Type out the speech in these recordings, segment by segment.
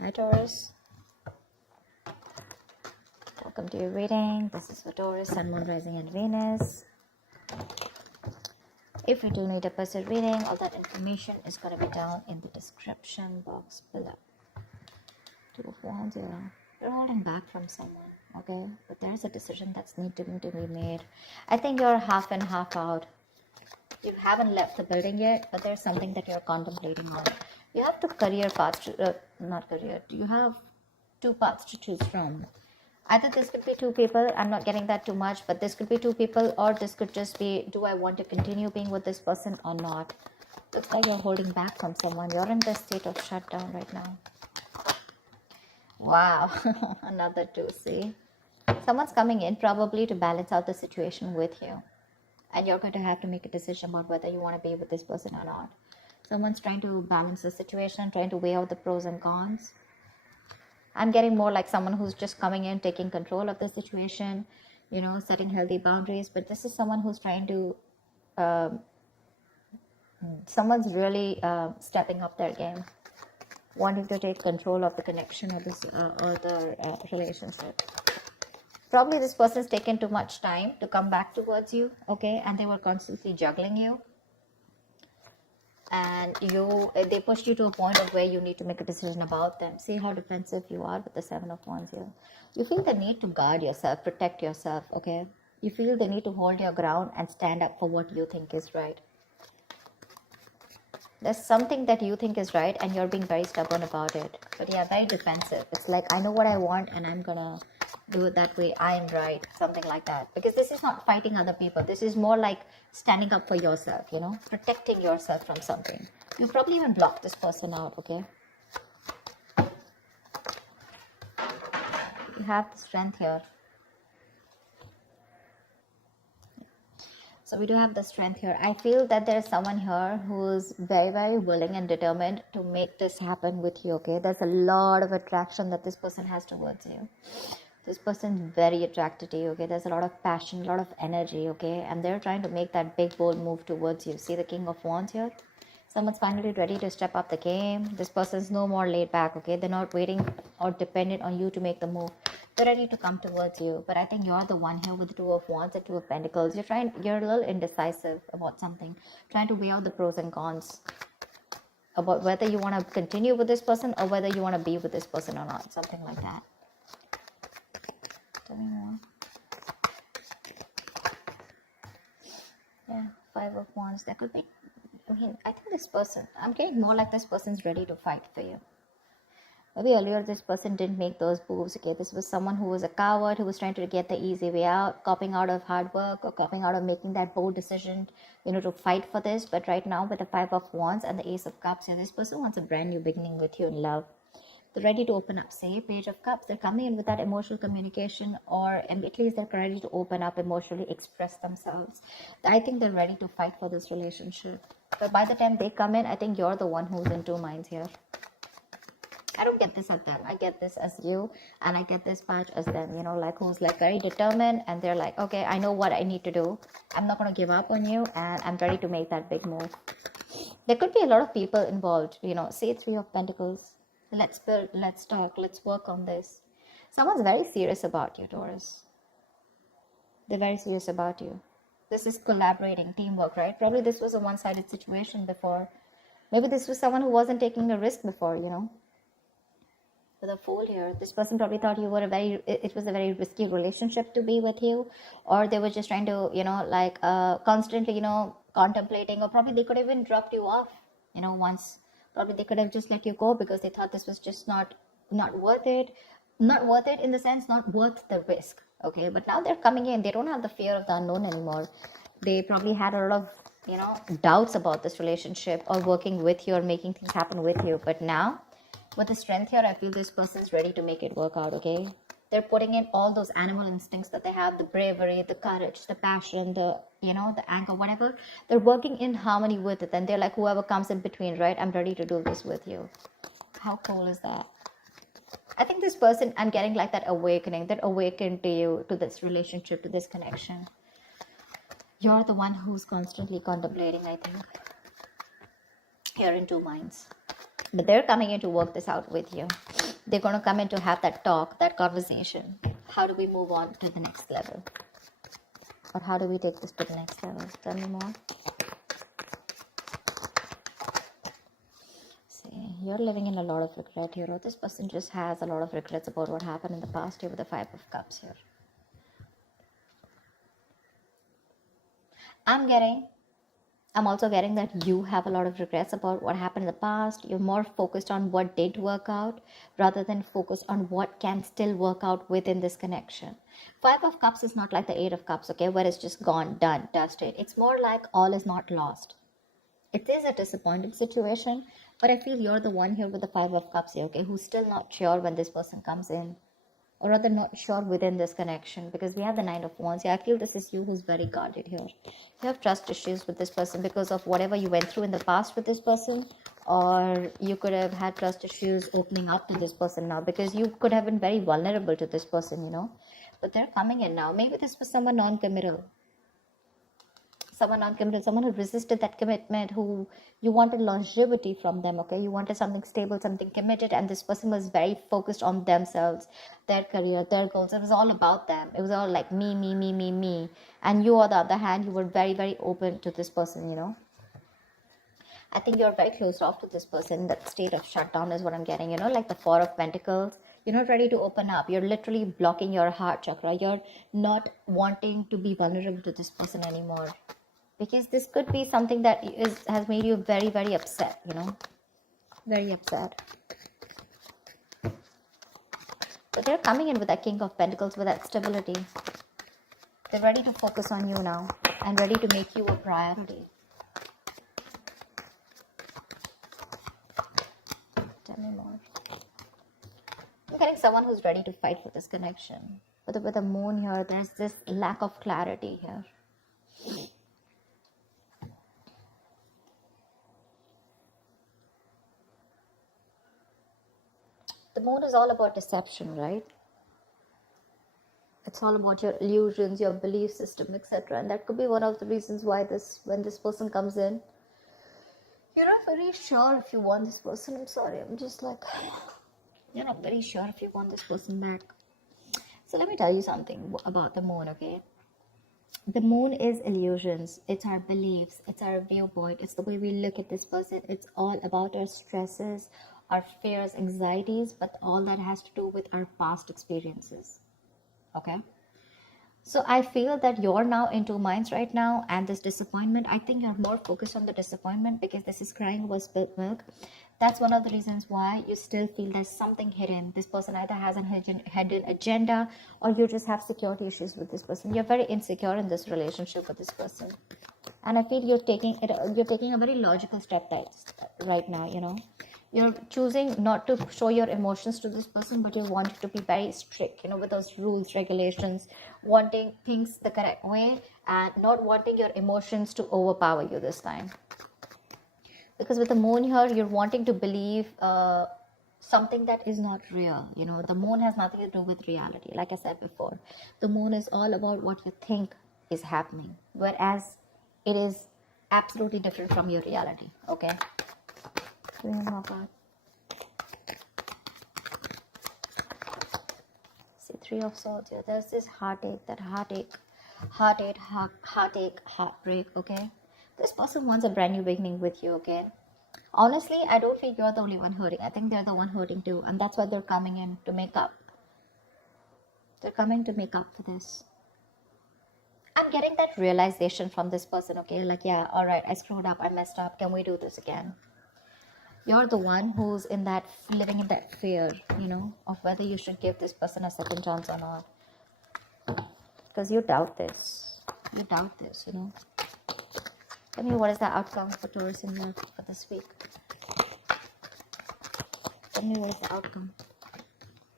Hi Taurus, welcome to your reading. This is for Taurus, Sun, Moon, Rising and Venus. If you do need a personal reading, all that information is going to be down in the description box below. Two of Wands here. You're holding back from someone, okay? But there's a decision that's needing to be made. I think you're half in, half out. You haven't left the building yet, but there's something that you're contemplating on. You have two career paths, not career. You have two paths to choose from. Either this could be two people, I'm not getting that too much, but this could be two people, or this could just be, do I want to continue being with this person or not? Looks like you're holding back from someone. You're in this state of shutdown right now. Wow, another two, see? Someone's coming in probably to balance out the situation with you. And you're going to have to make a decision about whether you want to be with this person or not. Someone's trying to balance the situation, trying to weigh out the pros and cons. I'm getting more like someone who's just coming in, taking control of the situation, you know, setting healthy boundaries. But this is someone who's trying to, someone's really stepping up their game, wanting to take control of the connection or this or the relationship. Probably this person's taken too much time to come back towards you, okay? And they were constantly juggling you. And they pushed you to a point of where you need to make a decision about them. See how defensive you are with the Seven of Wands here. You feel the need to guard yourself, protect yourself, okay? You feel the need to hold your ground and stand up for what you think is right. There's something that you think is right and you're being very stubborn about it. But yeah, very defensive. It's like, I know what I want and I'm gonna do it that way. I am right. Something like that. Because this is not fighting other people. This is more like standing up for yourself, you know, protecting yourself from something. You probably even blocked this person out, okay? You have the strength here. So we do have the strength here. I feel that there's someone here who's very, very willing and determined to make this happen with you, okay? There's a lot of attraction that this person has towards you. This person's very attracted to you, okay? There's a lot of passion, a lot of energy, okay? And they're trying to make that big, bold move towards you. See the King of Wands here? Someone's finally ready to step up the game. This person's no more laid back, okay? They're not waiting or dependent on you to make the move. They're ready to come towards you. But I think you're the one here with the Two of Wands and Two of Pentacles. You're a little indecisive about something. Trying to weigh out the pros and cons. About whether you want to continue with this person or whether you want to be with this person or not. Something like that. Tell me more. Yeah, Five of Wands. That could be... I think this person, I'm getting more like this person's ready to fight for you. Maybe earlier this person didn't make those moves, okay? This was someone who was a coward, who was trying to get the easy way out, copying out of hard work or copying out of making that bold decision, you know, to fight for this. But right now with the Five of Wands and the Ace of Cups here, this person wants a brand new beginning with you in love. They're ready to open up. Say, Page of Cups, they're coming in with that emotional communication, or at least they're ready to open up emotionally, express themselves. I think they're ready to fight for this relationship. But by the time they come in, I think you're the one who's in two minds here. I don't get this as them. I get this as you, and I get this patch as them, you know, like who's like very determined, and they're like, okay, I know what I need to do. I'm not going to give up on you, and I'm ready to make that big move. There could be a lot of people involved, you know, say Three of Pentacles. Let's build, let's talk, let's work on this. Someone's very serious about you, Taurus. They're very serious about you. This is collaborating, teamwork, right? Probably this was a one-sided situation before. Maybe this was someone who wasn't taking a risk before, you know. With a Fool here, this person probably thought you were it was a very risky relationship to be with you. Or they were just trying to, you know, like constantly, you know, contemplating. Or probably they could have even dropped you off, you know, once. Probably they could have just let you go because they thought this was just not worth it. Not worth it in the sense, not worth the risk. Okay, but now they're coming in. They don't have the fear of the unknown anymore. They probably had a lot of, you know, doubts about this relationship or working with you or making things happen with you. But now, with the strength here, I feel this person's ready to make it work out, okay? They're putting in all those animal instincts that they have, the bravery, the courage, the passion, the, you know, the anger, whatever. They're working in harmony with it. And they're like, whoever comes in between, right? I'm ready to do this with you. How cool is that? I think this person, I'm getting like that awakening, that awakened to you, to this relationship, to this connection. You're the one who's constantly contemplating, I think. You're in two minds. But they're coming in to work this out with you. They're going to come in to have that talk, that conversation. How do we move on to the next level? Or how do we take this to the next level? Tell me more. See, you're living in a lot of regret here. Or this person just has a lot of regrets about what happened in the past here with the Five of Cups here. I'm also getting that you have a lot of regrets about what happened in the past. You're more focused on what did work out rather than focused on what can still work out within this connection. Five of Cups is not like the Eight of Cups, okay, where it's just gone, done, dusted. It's more like all is not lost. It is a disappointing situation, but I feel you're the one here with the Five of Cups here, okay, who's still not sure when this person comes in. Or rather not sure within this connection, because we have the Nine of Wands. Yeah, I feel this is you who's very guarded here. You have trust issues with this person because of whatever you went through in the past with this person, or you could have had trust issues opening up to this person now because you could have been very vulnerable to this person, you know. But they're coming in now. Maybe this was someone non-committal. Someone who resisted that commitment, who you wanted longevity from them, okay? You wanted something stable, something committed, and this person was very focused on themselves, their career, their goals. It was all about them. It was all like me. And you, on the other hand, you were very, very open to this person, you know? I think you're very closed off to this person. That state of shutdown is what I'm getting, you know, like the Four of Pentacles. You're not ready to open up. You're literally blocking your heart chakra. You're not wanting to be vulnerable to this person anymore. Because this could be something that has made you very, very upset, you know. Very upset. But they're coming in with that King of Pentacles, with that stability. They're ready to focus on you now and ready to make you a priority. Tell me more. I'm getting someone who's ready to fight for this connection. But with the moon here, there's this lack of clarity here. The moon is all about deception, right? It's all about your illusions, your belief system, etc. And that could be one of the reasons why when this person comes in, you're not very sure if you want this person. I'm sorry, I'm just like, you're not very sure if you want this person back. So let me tell you something about the moon, okay? The moon is illusions. It's our beliefs. It's our viewpoint. It's the way we look at this person. It's all about our stresses, our fears, anxieties, but all that has to do with our past experiences. Okay? So I feel that you're now in two minds right now, and this disappointment, I think you're more focused on the disappointment because this is crying over spilled milk. That's one of the reasons why you still feel there's something hidden. This person either has a hidden agenda, or you just have security issues with this person. You're very insecure in this relationship with this person. And I feel you're taking a very logical step right now, you know. You're choosing not to show your emotions to this person, but you want to be very strict, you know, with those rules, regulations, wanting things the correct way and not wanting your emotions to overpower you this time. Because with the moon here, you're wanting to believe something that is not real. You know, the moon has nothing to do with reality. Like I said before, the moon is all about what you think is happening, whereas it is absolutely different from your reality. Okay. See, Three of Swords here. There's this heartache, heartbreak, okay? This person wants a brand new beginning with you, okay? Honestly, I don't think you're the only one hurting. I think they're the one hurting too, and that's why they're coming in to make up. They're coming to make up for this. I'm getting that realization from this person, okay? Like, yeah, all right, I screwed up, I messed up. Can we do this again? You're the one who's living in that fear, you know, of whether you should give this person a second chance or not. Because you doubt this. You know. Tell me, what is the outcome for Taurus in love for this week? Tell me, what is the outcome?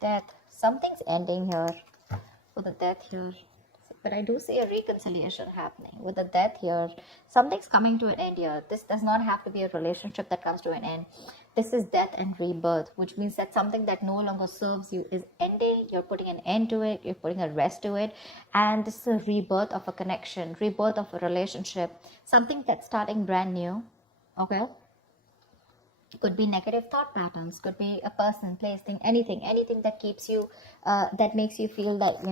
Death. Something's ending here. For the death here. But I do see a reconciliation happening. With the death here, something's coming to an end here. This does not have to be a relationship that comes to an end. This is death and rebirth, which means that something that no longer serves you is ending. You're putting an end to it. You're putting a rest to it. And this is a rebirth of a connection, rebirth of a relationship, something that's starting brand new. Okay? Could be negative thought patterns, could be a person, place, thing, anything that keeps you, that makes you feel that,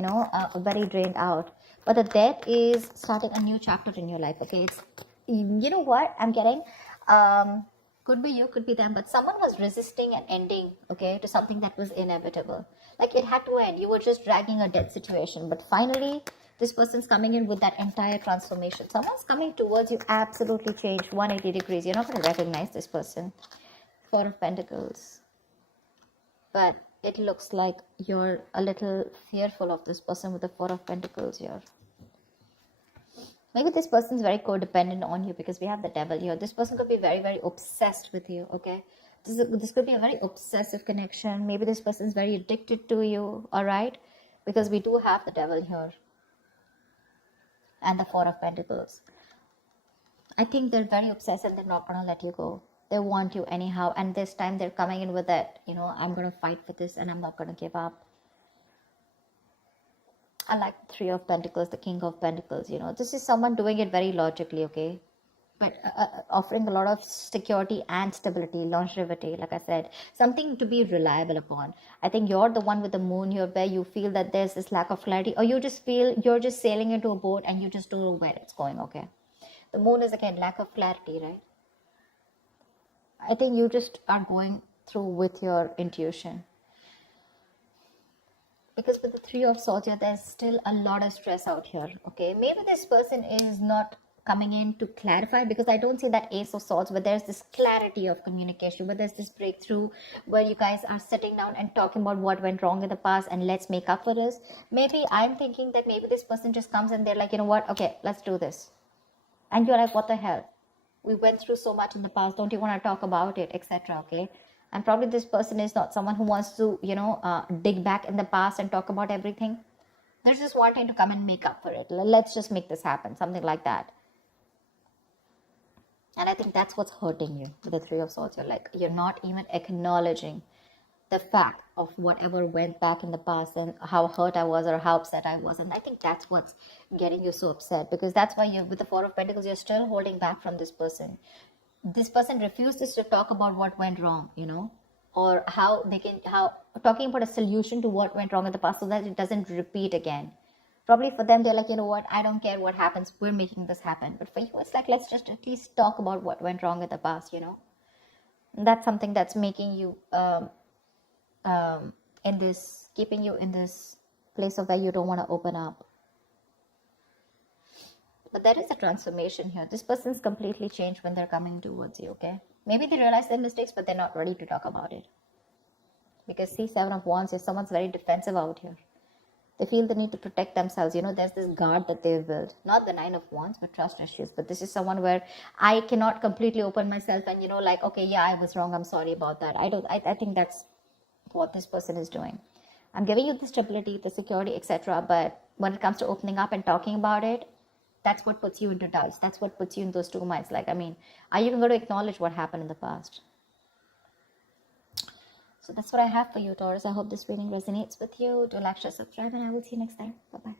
very drained out. But the death is starting a new chapter in your life, okay? It's, you know what I'm getting? Could be you, could be them, but someone was resisting an ending, okay, to something that was inevitable. Like it had to end. You were just dragging a dead situation, but finally, this person's coming in with that entire transformation. Someone's coming towards you, absolutely changed 180 degrees. You're not going to recognize this person. Four of Pentacles. But it looks like you're a little fearful of this person with the Four of Pentacles here. Maybe this person's very codependent on you because we have the Devil here. This person could be very, very obsessed with you, okay? This could be a very obsessive connection. Maybe this person's very addicted to you, all right? Because we do have the Devil here. And the Four of Pentacles. I think they're very obsessed and they're not going to let you go. They want you anyhow. And this time they're coming in with that, I'm going to fight for this and I'm not going to give up. I like the Three of Pentacles, the King of Pentacles. This is someone doing it very logically, okay? But offering a lot of security and stability, longevity, like I said. Something to be reliable upon. I think you're the one with the moon here where you feel that there's this lack of clarity. Or you just feel you're just sailing into a boat and you just don't know where it's going, okay? The moon is, again, lack of clarity, right? I think you just are going through with your intuition. Because with the Three of Swords here, there's still a lot of stress out here, okay? Maybe this person is not coming in to clarify, because I don't see that Ace of Swords, but there's this clarity of communication, where there's this breakthrough, where you guys are sitting down and talking about what went wrong in the past and let's make up for this. Maybe I'm thinking that maybe this person just comes and they're like, you know what, okay, let's do this. And you're like, what the hell? We went through so much in the past. Don't you want to talk about it, etc. Okay, and probably this person is not someone who wants to, dig back in the past and talk about everything. They're just wanting to come and make up for it. Let's just make this happen, something like that. And I think that's what's hurting you with the Three of Swords. You're not even acknowledging the fact of whatever went back in the past and how hurt I was or how upset I was. And I think that's what's getting you so upset, because that's why you, with the Four of Pentacles, you're still holding back from this person. This person refuses to talk about what went wrong, or how talking about a solution to what went wrong in the past so that it doesn't repeat again. Probably for them, they're like, you know what, I don't care what happens, we're making this happen. But for you, it's like, let's just at least talk about what went wrong in the past, And that's something that's making you keeping you in this place of where you don't want to open up. But there is a transformation here. This person's completely changed when they're coming towards you, okay? Maybe they realize their mistakes, but they're not ready to talk about it. Because see, Seven of Wands is someone's very defensive out here. They feel the need to protect themselves. There's this guard that they've built. Not the Nine of Wands, but trust issues. But this is someone where I cannot completely open myself and, okay, yeah, I was wrong, I'm sorry about that. I think that's what this person is doing. I'm giving you the stability, the security, etc. But when it comes to opening up and talking about it, that's what puts you into doubts. That's what puts you in those two minds. Are you even going to acknowledge what happened in the past? So that's what I have for you, Taurus. I hope this reading resonates with you. Do like, share, subscribe, and I will see you next time. Bye-bye.